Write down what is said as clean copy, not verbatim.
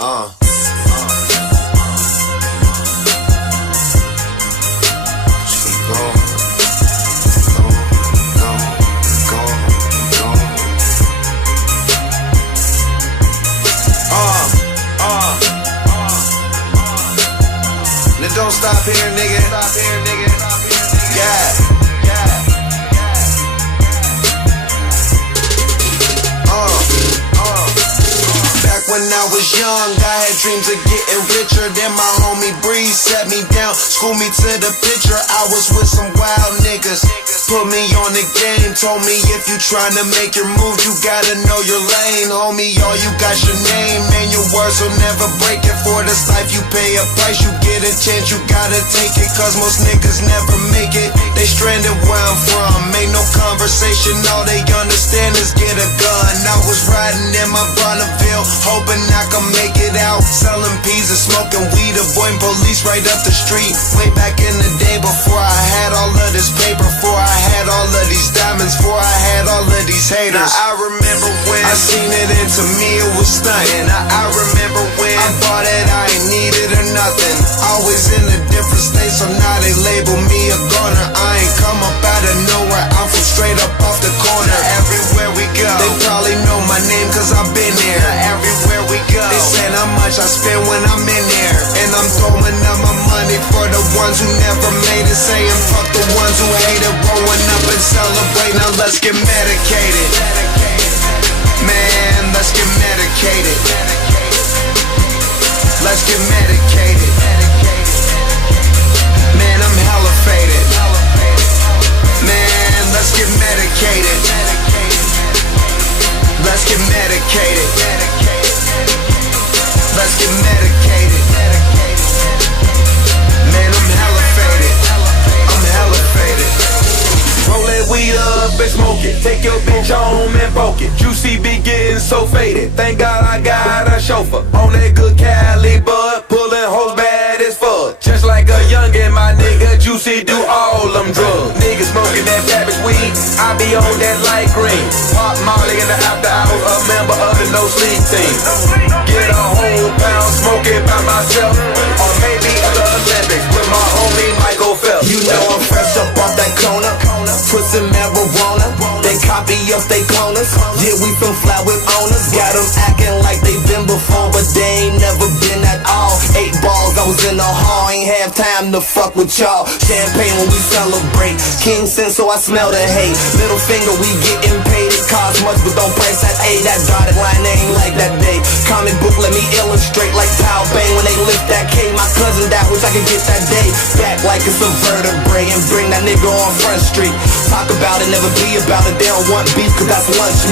Uh. Keep going. Now don't stop here, nigga. Yeah. Back when I was young, I had dreams of getting richer. Then my homie Breeze sat me down, schooled me to the picture. I was with some wild niggas, put me on the game. Told me if you tryna make your move, you gotta know your lane. Homie, all you got your name, and your words will never break it. For this life you pay a price, you get a chance, you gotta take it. Cause most niggas never make it, they stranded where I'm from. Ain't no conversation, all they understand is get a gun. I was riding in my Bonneville, hoping I could make it out, selling peas and smoking weed, avoiding police right up the street. Way back in the day, before I had all of this paper, before I had all of these diamonds, before I had all of these haters. Now I remember when I seen it, and to me it was stunning. I remember when I thought that I ain't needed or nothing. Always in a different state, so now they label me a goner. I ain't come up out of nowhere, I'm from straight up off the corner. Everywhere we go, they probably know my name cause I've been there. Everywhere we go, they saying how much I spend when I'm in there. And I'm throwing up my money for the ones who never made it, saying fuck the ones who hate it. Rolling up and celebrate, now let's get medicated. Man, let's get medicated. Let's get medicated. Man, I'm hella faded. Man, let's get medicated. Let's get medicated. Let's get medicated. Man, I'm hella faded. I'm hella faded. Roll that weed up and smoke it. Take your bitch home and poke it. Juicy be getting so faded. Thank God I got a chauffeur on that good Cali bud, pulling hoes bad as fuck. Just like a youngin', my nigga Juicy do all them drugs. Niggas smoking that cabbage weed, I be on that light green. Pop Molly in the after hours, a member of the No Sleep team. Get a whole pound, smoke it by myself, or maybe at the Olympics with my homie Michael Phelps. You know I'm fresh up off that corner, put some marijuana, they copy up they corners. Yeah, we from fly with owners, got them acting like they been before, but they ain't never been at all. 8 balls, I was in the hall, ain't have time to fuck with y'all. Champagne when we celebrate, King Sin, so I smell the hate. Middle finger, we getting paid, it costs much, but don't price that A. That dotted line ain't like that day. Comic book, let me illustrate like Pow Bang when they lift that K. My cousin died, wish I could get that day back like it's a vertebrae and bring that nigga on Front Street. Talk about it, never be about it, they don't want beef cause that's lunch.